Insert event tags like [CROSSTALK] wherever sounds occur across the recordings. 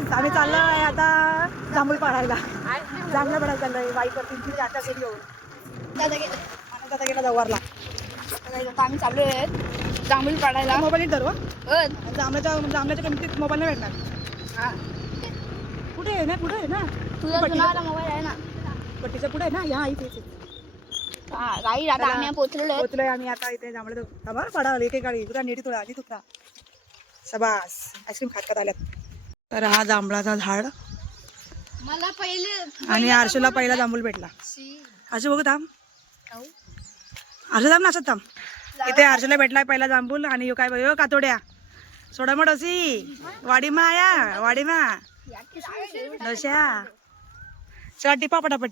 Guys आम्ही चाललोय आता जांभूळ पाडायला. जांभळा पडायला चाललोय बाईक वरती आता गेली होऊन दादा गेले आता गेला आता आम्ही चाललो आहेत जांभूळ पाडायला. मोबाईल धरू जांभळाच्या जांभळाच्या किमतीत मोबाईल नाही भेटणार. हा. कुठे आहे ना? कुठे आहे ना? तुझा मोबाईल आहे ना. पट्टीच्या पुढे आहे ना? या इथे इथे. गाई आता आम्ही पोहोचलेलो आहेत पोचलोय आम्ही आता इथे जांभळे थांबा पडावली एक गाडी तुला नेटी तुला आली तुला सबास आईस्क्रीम खात खात आल्यात. तर हा जांभळाचा झाड. मला पहिले आणि आरशूला पहिला जांभूळ भेटला. आरशू बघू थांब. आरशू थांब ना असं थांब. इथे आरशूला भेटलाय पहिला जांभूळ आणि ह्यो काय यो कातोड्या. सोडा मग डोसी. वाडीमा या. वाडीमा डोश्या चला टिपा पटापट.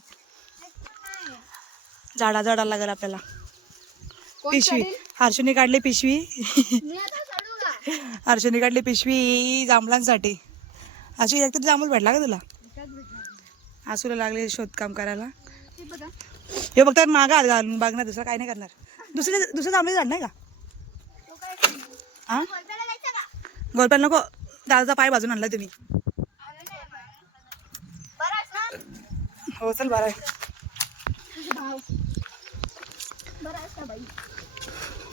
झाडा झाडाला लागेल आपल्याला. पिशवी. हर्षूने काढली पिशवी. हर्षूने काढली पिशवी जांभळांसाठी. अशी एक तरी जांभूळ भेटला का तुला? आसूला लागले शोधकाम करायला. बघा. हे फक्त मागं घालून. बघणार दुसरं काही नाही करणार. दुसरे दुसरं जांभळे झाड नाही का? काय हा गोलपाल नको. दादाचा पाय बाजून आणला तुम्ही. ना हो चल बरं आहे.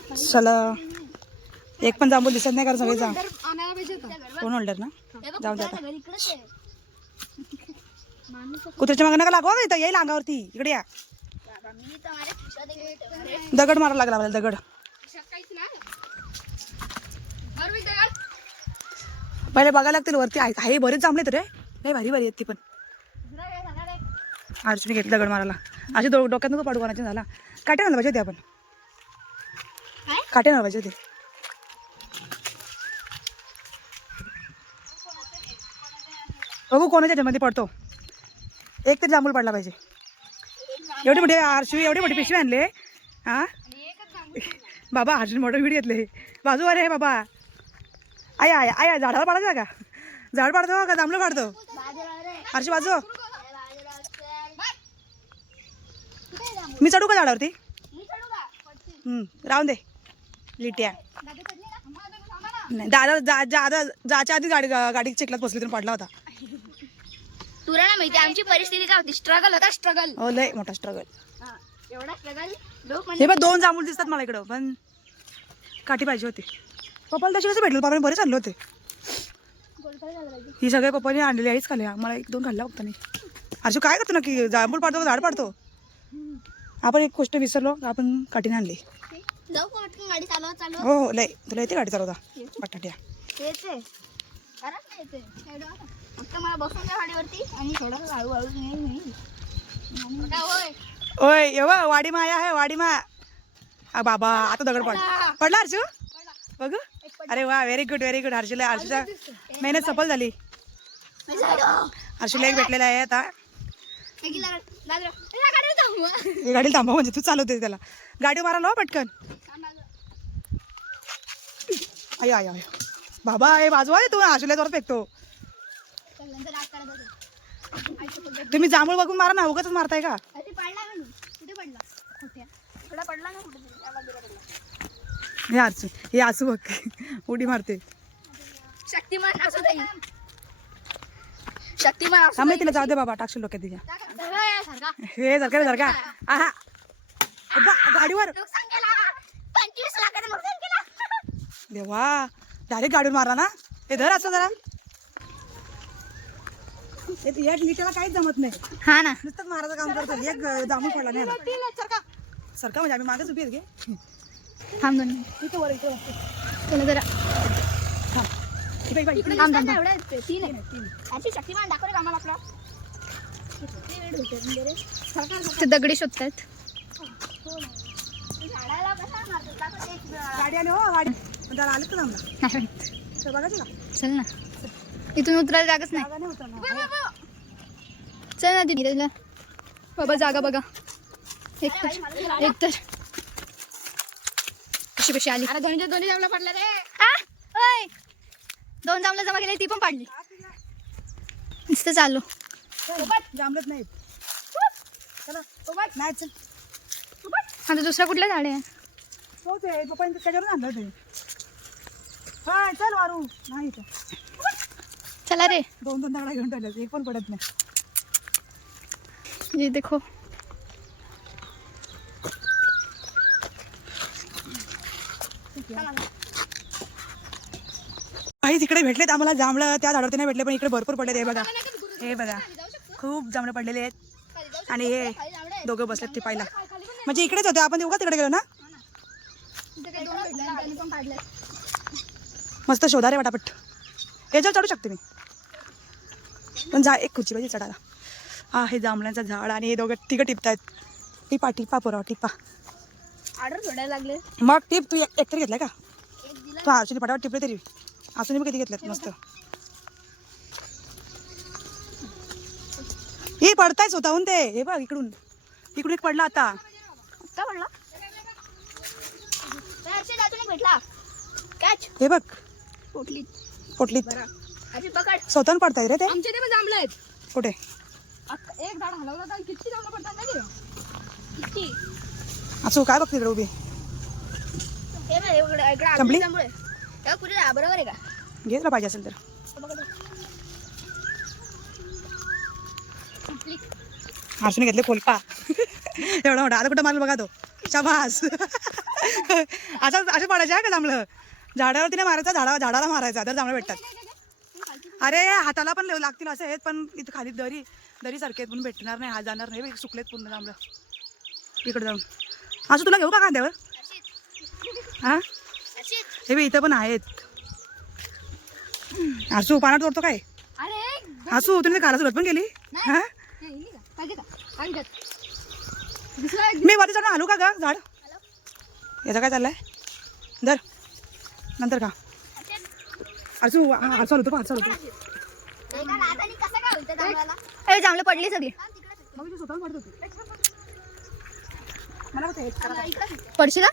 ना चला. एक पण जांभूळ दिसत नाही कारण सगळे जा. कोण होल्डर ना? बघ, जाऊ दे कुत्र्याच्या मागं नका लागवा इथं येईल अंगावरती. इकडे या. दगड मारा लागला आपल्याला दगड. नाही. पहिले बघायला लागतील वरती. आहे बरेच जांभळे तर रे. नाही भारी भारी आहेत ती पण? अर्जुने घेतलं दगड मारायला. अशी डोक्यात नको पाडू कोणाच्या झाला. काटे ना पाहिजे होते आपण? काटे ना पाहिजे होते. बघू कोणाच्या ह्याच्यामध्ये पडतो एक तरी जांभूळ पडला पाहिजे एवढी मोठी आरशू एवढी मोठी पिशवी आणले हा. बाबा अर्जुन मोठं व्हिडिओ घेतले बाजू अरे बाबा आय आय आय झाडाला पाडायचं का झाड पाडतो का जांभळं पाडतो. हर्ष बाजू? मी चढू का झाडावरती राहून दे लिट्या. नाही दादा जा जादा जाच्या आधी गाडी गाडी चिखलात बसली तर पडला होता तुला ना माहिती आमची परिस्थिती काय होती? स्ट्रगल होता स्ट्रगल हो लय मोठा स्ट्रगल एवढा स्ट्रगल लोक म्हणजे हे बघ दोन जांभूळ दिसतात मला इकडं पण काठी पाहिजे होती. पप्पाला तशी कसं भेटलं? पप्पाने बरे चालले होते. ही सगळे पप्पाने आणलेली आईच खाली. मला एक दोन खाल्ला फक्त नाही अर्जू काय करतो नक्की? जांभूळ पाडतो का झाड पाडतो? आपण एक गोष्ट विसरलो आपण काठीने आणली. जाऊ का गाडी हो हो लय. तुला येते गाडी चालवता? बटाट्या. येते. खरंच. फक्त मला बसून द्या गाडीवरती. आणि थोडं हळू हळू नेईल मी आणि काय होय? ओय वाडी मा आहे वाडी मा हा बाबा आता दगड पड. पडला. अर्जू बघू. अरे वा व्हेरी गुड व्हेरी गुड हर्षूला हर्षूच्या मेहनत सफल झाली. हर्षूला एक भेटलेला आहे आता. ही गाडी थांबा म्हणजे तू चालवते त्याला. गाडी मारायला हो पटकन. अयो अयो अयो बाबा हे बाजू आहे तू हर्षूला जोरात फेकतो. तुम्ही जांभूळ बघून मारा ना उगाच मारताय का? कुठे पडला? कुठे? थोडा पडला ना कुठे त्या बाजूला पडला. हे आसू हे आसू बघ. उडी मारते. शक्तिमान असू दे. शक्तिमान असू थांबे तिला जाऊ दे बाबा टाकशील डोक्यात तिच्या. हे सरकार रे सरका आहा. अब्बा, गाडीवर. देवा. डायरेक्ट गाडीवर मारला ना? हे धर असं जरा. या लिटाला काहीच जमत नाही. हा ना. नुसतं मारायचं काम करतो एक जांभूळ पडला नाही. सरका. सरका म्हणजे आम्ही मागच उभी गे थांब दोन इथं वर इथं चला जरा. थांब. इकडे इकडे, इकडे. थांब थांब एवढे आहेत ते, तीन आहे अशी शक्तिमान दाखव रे कामाला आपला. ते दगडी शोधतायत. गाडी आली हो गाडी. त्याला आली तर थांबला चल. ना. इथून उतरायला जागाच नाही. चल ना तुला बाबा जागा बघा. एक तर एक तर. कशी कशी आली? दोन्ही दोन्ही जामला पडला रे. दोन जामला जमा केली ती पण पाडली नुसतं चालू जांभळत नाही. चला नाही चल. आता दुसरा कुठला झाड आहे? हो ते पप्पाने त्याच्यावर आणलं ते. हा चल वारू. नाही इथं. चला रे. दोन दोन दगडा घेऊन ठेवले एक पण पडत नाही. ये देखो। काही तिकडे भेटलेत आम्हाला जांभळं त्या झाडावरती नाही भेटले पण इकडे भरपूर पडलेत हे बघा. हे बघा खूप जांभळं पडलेले आहेत. आणि हे दोघं बसलेत ते पाहिला म्हणजे इकडेच होते आपण तेव्हा तिकडे गेलो ना? मस्त शोधा रे वाटापट. याच्यावर चढू शकते मी. पण जा एक खुर्ची पाहिजे चढायला. हा हे जांभळाचं झाड आणि हे दोघं तिघं टिपतायत. टिपा टिपा पुरावा टिपा. ऑर्डर सोडायला लागले. मग टिप तू एक एकतरी घेतलाय का? तू आरसूने पटावर टिपले तरी. आसूने बी किती घेतल्यात मस्त. हे पडताय स्वतःहून ते. हे बघ इकडून. इकडून एक पडला आता. का म्हणला भेटला? कॅच हे बघ. पोटली पोटलीत. पकड. स्वतःहून पडताय रे ते. आमच्या ते पण जांभळं आहेत. कुठे? आता एक झाड हलवलं तर किती जांभळं पडतात नाही किती असू काय बघते इकडे उभी हे बघ इकडे इकडे संपली? आजून जांभळं आहे. तेव्हा कुठे जा, बरोबर आहे का घे तुला पाहिजे असेल तर हे बघ इकडे. संपली. आरसूने घेतले कोलपा एवढा मोठा आता कुठं मारलं बघा तो शाबास असं असं पडायचं का जांभळं झाडावरती नाही मारायचं झाडा झाडाला मारायचा तर जांभळं भेटतात अरे हाताला पण लागतील असं आहेत पण इथं खाली दरी दरी सारखे म्हणून भेटणार नाही. हात जाणार नाही. सुकलेत पूर्ण जांभळं इकडे जाऊन. असं तुला घेऊ का कांद्यावर. हा. हे बी इथं पण आहेत. आसू पाण्यात तोडतो काय? अरे आसू तुम्ही खायला सुरुवात पण केली? नाही. हा? हे, हे मी वरती चढून आलू का ग? झाड? याचं काय चाललंय? दर नंतर का आरसू आरसा होतो आरसा होतो. अरे हाताने कसं काय पडली सगळी. पडशील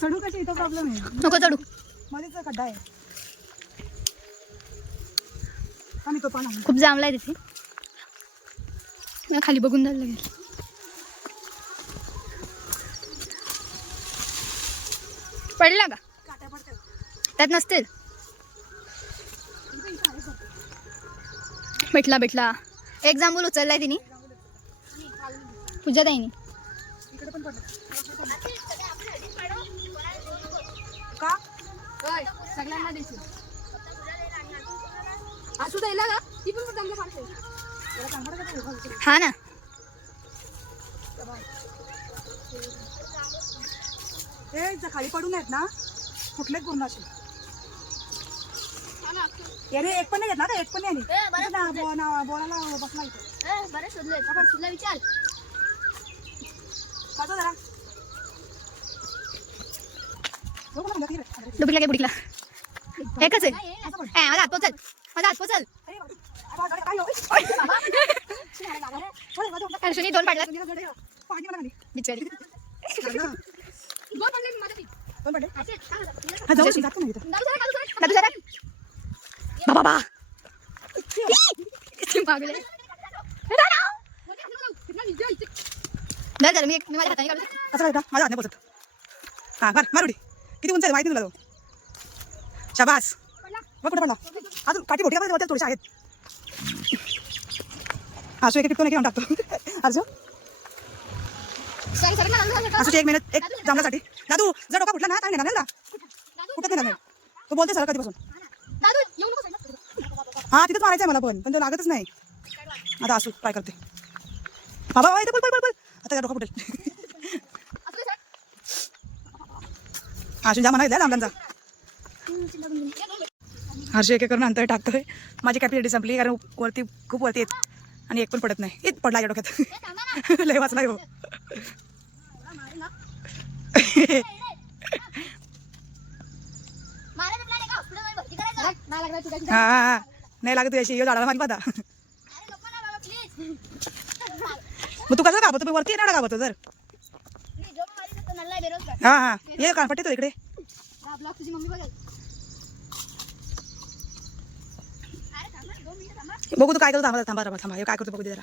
चढू कशी इथं प्रॉब्लेम आहे नको चढू. मध्येच खड्डा आहे आणि तो पण खूप जांभळा आहे तिथे. खाली बघून जायला लागेल. पडला का? त्यात नसतील. भेटला भेटला. एक जांभूल उचललाय तिने. पूजा ताईनी. पडलं का? सगळ्यांना द्यायला ती पण हा ना. ए इथं खाली पडून आहेत ना? कुठलेच पूर्ण असे? याने एक पण नाही घेतला का? एक पण ए, बरं ना, बो- ना, बोलायला बसला इथं. बरं शोधले तुला विचार. पाठव जरा. बघू ना, नक्की रे. डुबीला काय बुडीला एकच आहे? ए, माझा हात पोचल. माझा हात पोचल. अरे बापरे. अरे बापरे, काय हो? ओय, माझं उलटं. अर्जुनी दोन पाडला गेलं जडे. पाणी मला खाली. बिचारी. लागलं. कोण पडले? हा, जाऊ दादू जरा बाबा बा मी एक मी माझ्या हाताने काढू असं काय हात बसत. मार, किती उंच आहे माहिती तुला तो. शाबास कुठे पडला अजून काठी मोठी का आहेत असो एक टिपतो नाही टाकतो [LAUGHS] अर्जू असू एक मिनिट एक जांभळासाठी दादू जर डोका फुटला ना काय ना कुठं नाही तो बोलते सर कधीपासून. हा तिथंच मारायचं आहे मला पण पण तो लागतच नाही. आता असू काय करते? बाबा बाबा, बोल बोल बोल. आता डोका फुटेल? आशू जा म्हणा लांबलांचा हर्षी एक करून अंतर टाकतोय. माझी कॅपॅसिटी संपली कारण वरती खूप वरती येत. आणि एक पण पडत नाही. येत पडला या डोक्यात. [LAUGHS] लय वाचलाय हो. हा नाही लागत अशी यो झाडाला पाणी पाहता. मग तू कसं घाबरतो? मी वरती येणार घाबरतो जर. हा हा. ये कानपट्टी तो इकडे. बघू तू काय करतो थांबा थांबा थांबा काय करतो बघू दे जरा.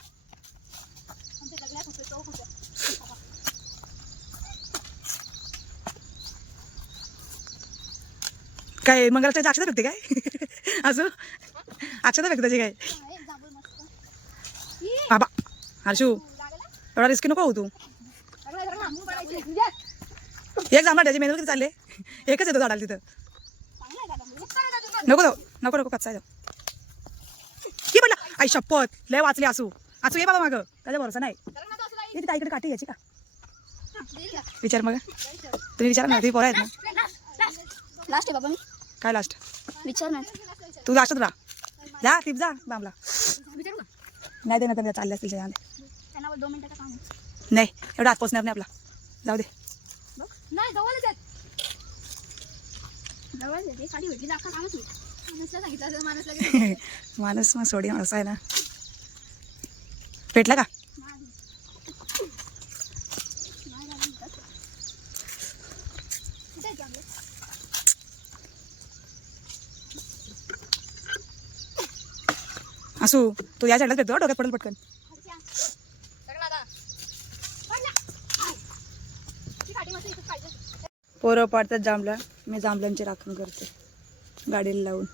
काय मंगळाच्या अक्षता फेकते काय? [LAUGHS] असू? अक्षता फेकते त्याची काय? बाबा हर्षू एवढा रिस्की नको हो तू. एक जांभळ त्याची मेहनत किती चालले एकच येतो झाडाला तिथं. नको जाऊ नको नको कच्चा आहे की पडला आई शपथ लय वाचली असू असू ये बाबा मागं. त्याचा भरोसा नाही. तिथे ताईकडे काठी याची का? विचार मग. तुम्ही विचारा ना तुम्ही पोरा आहेत ना? लास्ट आहे बाबा मी. काय लास्ट विचार नाही तू लास्टच राहा जा टिप जा बामला. विचारू का नाही देणार तर चालले असतील. नाही एवढा हात पोचणार नाही आपला. जाऊ दे. [LAUGHS] माणूस मग सोडी माणूस आहे ना. भेटला का नाही. नाही लागलं इथं. कुठे आहे जांभळं? असू तू या साईडलाच भेटतो डोक्यात पडेल पटकन पोरं पाडतात जांभळा मी जांभळांची राखण करते गाडीला लावून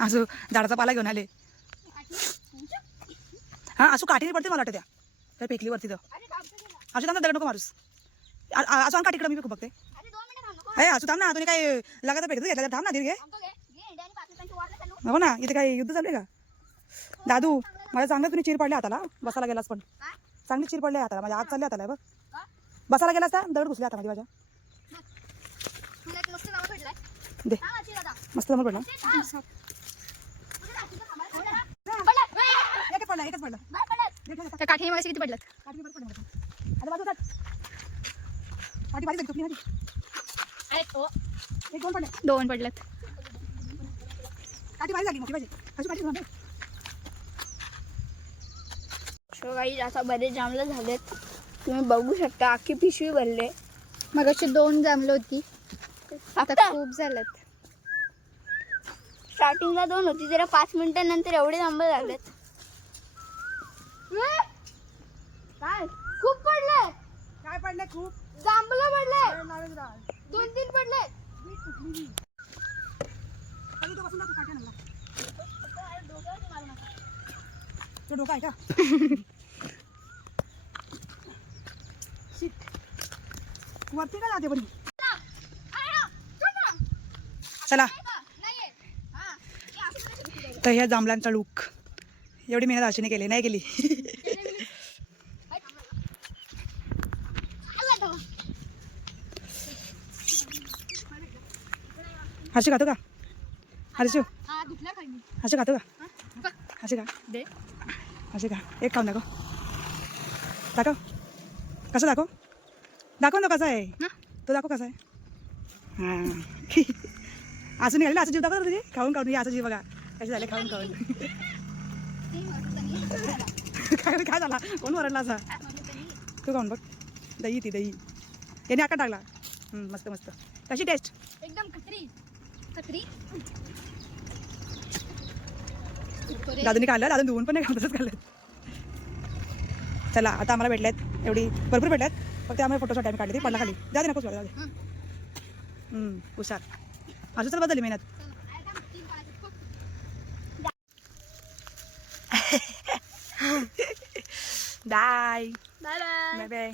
असू झाडाचा पाला घेऊन आले हा असू काठीने पडते मला वाटतं त्या त्या वरती तर असू थांब दगड नको मारूस असं आ- असू मी खूप बघते अरे असू थांब ना तुम्ही काय लगाता पेकत घेतला थांब ना चालू. नको ना इथे काय युद्ध चालू आहे का दादू मला चांगलं तुम्ही चिर पडले हाताला बसायला गेलास पण? चांगली चिर पडले हाताला माझ्या आत चालले हाताला बघ? बसायला गेलास का दगड घुसले हातामध्ये माझ्या. दे हा. मस्त जमल पडला थांबायला. पडला. पडला. एकच पडला एकच पडला बाहेर पडला. त्या काठी किती काठी पडलं. आता बाजू. काठी बारीक झाली, तुटली नाही. एक दोन पडले. दोन पडल्यात काठी बारीक झाली मोठी पाहिजे काठी घेऊन ये. सो काही आता बरेच जांभलं झालेत. तुम्ही बघू शकता अख्खी पिशवी भरले. मग अशी दोन जांभलं होती. आता खूप झालेत. स्टार्टिंगला दोन होती जरा पाच मिनिटांनंतर एवढे जांभळ झालेत. काय? खूप पडले? काय पडले. खूप जांभलं पडले. दोन तीन पडले. डोका आहे का वरती का जाते पण? चला. तर ह्या जांभळांचा लूक एवढी मेहनत आशेने केली नाही केली. [LAUGHS] हर्षू खातो का? हर्षू हर्षू खातो का? हर्षू का हर्षू का एक खाऊन दाखव. दाखव. कसं दाखव? दाखव ना कसा आहे. तो दाखव कसा आहे. हां. असं [LAUGHS] निघाले ना असं जीव दाखव तुझे. खाऊन खाऊन हे असं जीव बघा. कसे झाले खाऊन खाऊन. [LAUGHS] काय काय झाला? कोण ओरडला असा? तू खाऊन बघ. दही ती दही. याने आका टाकला. मस्त मस्त. कशी टेस्ट? एकदम खत्री. दादूने खाल्लं दादू धुवून पण नाही तसंच चला आता आम्हाला भेटल्यात. एवढी भरपूर भेटल्यात. फक्त आम्हाला फोटोसाठी आम्ही काढली ती पडला खाली. जा दे नकोच जाऊ दे. हुशार. असं तर बदलली मेहनत. Bye bye bye bye